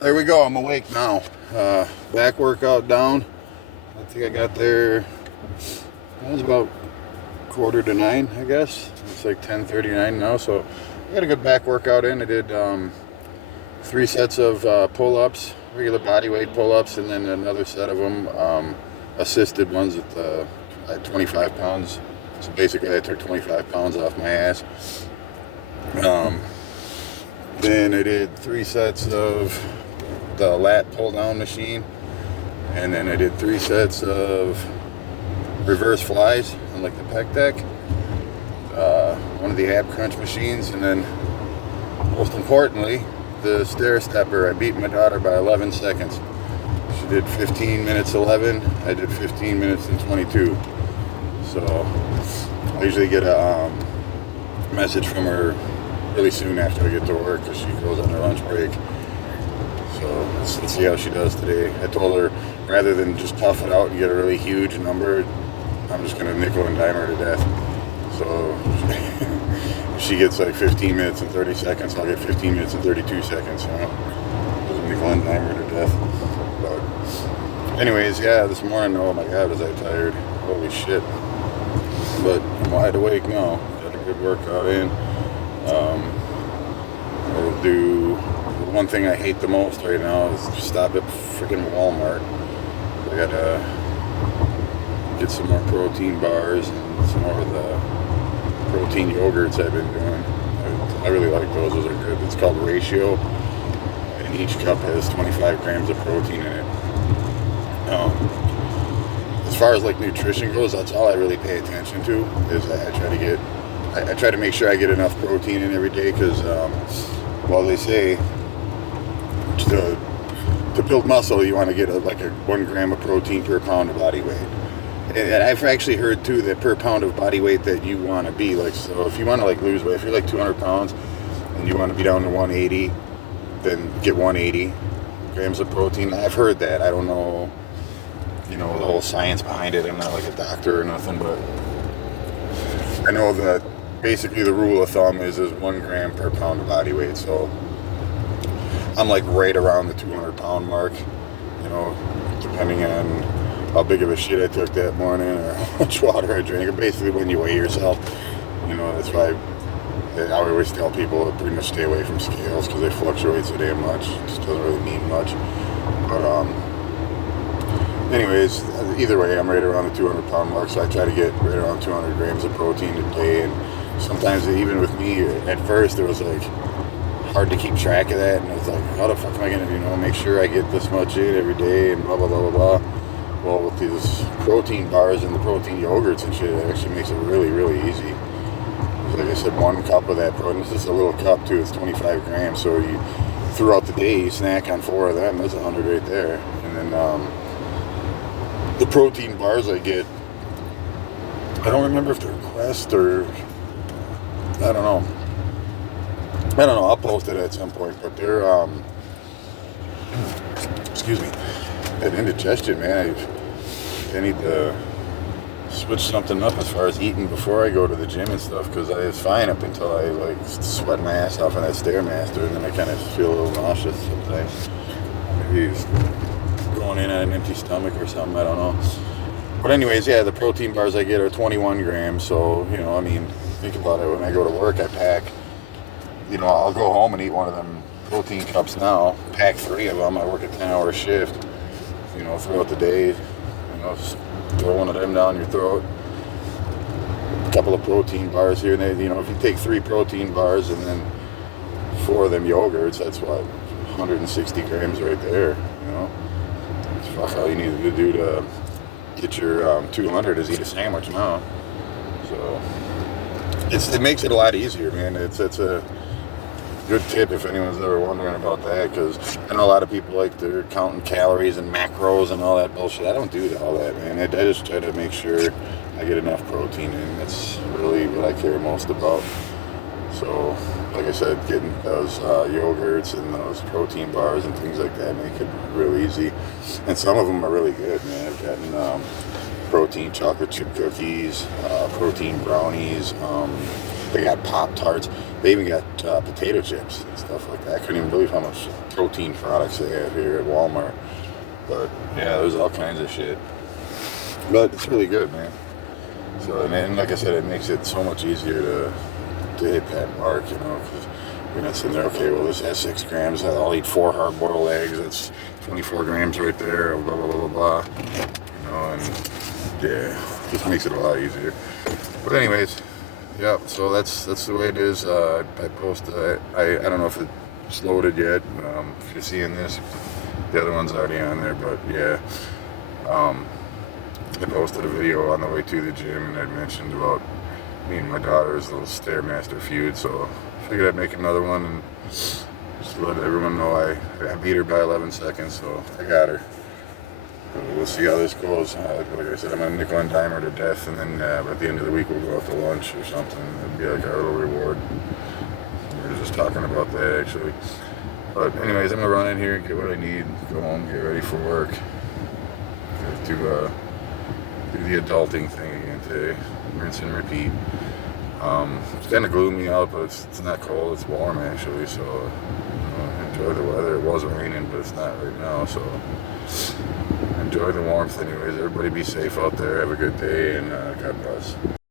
There we go. I'm awake now. Back workout down. I think I got there. It was about 8:45, I guess. It's like 10:39 now, so I got a good back workout in. I did 3 sets of pull-ups, regular body weight pull-ups, and then another set of them, assisted ones at 25 pounds. So basically, I took 25 pounds off my ass. Then I did 3 sets of the lat pull-down machine, and then I did 3 sets of reverse flies on like the pec deck, one of the ab crunch machines, and then most importantly, the stair stepper. I beat my daughter by 11 seconds. She did 15 minutes 11. I did 15 minutes and 22. So I usually get a message from her really soon after I get to work because she goes on her lunch break. So let's see how she does today. I told her rather than just tough it out and get a really huge number, I'm just gonna nickel and dime her to death. So if she gets like 15 minutes and 30 seconds, I'll get 15 minutes and 32 seconds, you know? Just nickel and dime her to death. But anyways, yeah, this morning, oh my God, was I tired. Holy shit. But I'm wide awake now. Got a good workout in. I'll do the one thing I hate the most right now is just stop at freaking Walmart. I gotta get some more protein bars and some more of the protein yogurts I've been doing. I really like those. Those are good. It's called Ratio, and each cup has 25 grams of protein in it. As far as like nutrition goes, that's all I really pay attention to. Is I try to make sure I get enough protein in every day because, well, they say to build muscle, you want to get like a 1 gram of protein per pound of body weight. And I've actually heard too that per pound of body weight that you want to be like, so if you want to like lose weight, if you're like 200 pounds and you want to be down to 180, then get 180 grams of protein. I've heard that. I don't know, you know, the whole science behind it. I'm not like a doctor or nothing, but I know that basically the rule of thumb is 1 gram per pound of body weight. So I'm like right around the 200 pound mark, you know, depending on how big of a shit I took that morning or how much water I drank. Basically when you weigh yourself, you know, that's why I always tell people to pretty much stay away from scales because they fluctuate so damn much. It just doesn't really mean much. But anyways, either way, I'm right around the 200 pound mark, so I try to get right around 200 grams of protein a day. And sometimes even with me, at first it was like hard to keep track of that, and I was like, how the fuck am I gonna, you know, make sure I get this much in every day and blah blah blah blah blah. Well, with these protein bars and the protein yogurts and shit, it actually makes it really, really easy. Like I said, 1 cup of that protein, this is a little cup too, it's 25 grams, so you, throughout the day, you snack on 4 of them, that's 100 right there. And then the protein bars I get, I don't remember if they're Quest or, I don't know, I'll post it at some point, but they're, excuse me, that indigestion, man, I need to switch something up as far as eating before I go to the gym and stuff, because I was fine up until I like sweat my ass off on that Stairmaster, and then I kind of feel a little nauseous sometimes. Maybe going in on an empty stomach or something, I don't know. But anyways, yeah, the protein bars I get are 21 grams, so, you know, I mean, think about it, when I go to work, I pack, you know, I'll go home and eat one of them protein cups now, pack 3 of them, I work a 10-hour shift, you know, throughout the day, you know, just throw one of them down your throat, a couple of protein bars here and there, you know, if you take 3 protein bars and then 4 of them yogurts, that's what, 160 grams right there, you know. Fuck, all you need to do to get your 200 is eat a sandwich now. So it makes it a lot easier, man. It's a good tip if anyone's ever wondering about that, because I know a lot of people like they're counting calories and macros and all that bullshit. I don't do all that, man. I just try to make sure I get enough protein in. That's really what I care most about. So, like I said, getting those yogurts and those protein bars and things like that make it real easy. And some of them are really good, man. I've gotten protein chocolate chip cookies, protein brownies, They got Pop-Tarts. They even got potato chips and stuff like that. I couldn't even believe how much protein products they have here at Walmart. But yeah, there's all kinds of shit. But it's really good, man. So, and like I said, it makes it so much easier to hit that mark, you know, because you're not sitting there, okay, well, this has 6 grams. I'll eat 4 hard-boiled eggs. That's 24 grams right there, blah, blah, blah, blah, blah. You know, and yeah, just makes it a lot easier. But anyways, yeah, so that's the way it is. I posted, I don't know if it's loaded yet. If you're seeing this, the other one's already on there, but yeah. I posted a video on the way to the gym, and I'd mentioned about me and my daughter's little Stairmaster feud, so I figured I'd make another one and just let everyone know I beat her by 11 seconds, so I got her. We'll see how this goes. Like I said, I'm going to nickel and dime her to death, and then at the end of the week we'll go out to lunch or something. It'd be like our little reward. We were just talking about that, actually. But anyways, I'm going to run in here and get what I need, go home, get ready for work. To do the adulting thing again today. Rinse and repeat. It's kind of gloomy out, but it's not cold. It's warm, actually, so enjoy the weather. It was raining, but it's not right now, so enjoy the warmth anyways. Everybody be safe out there. Have a good day, and God bless.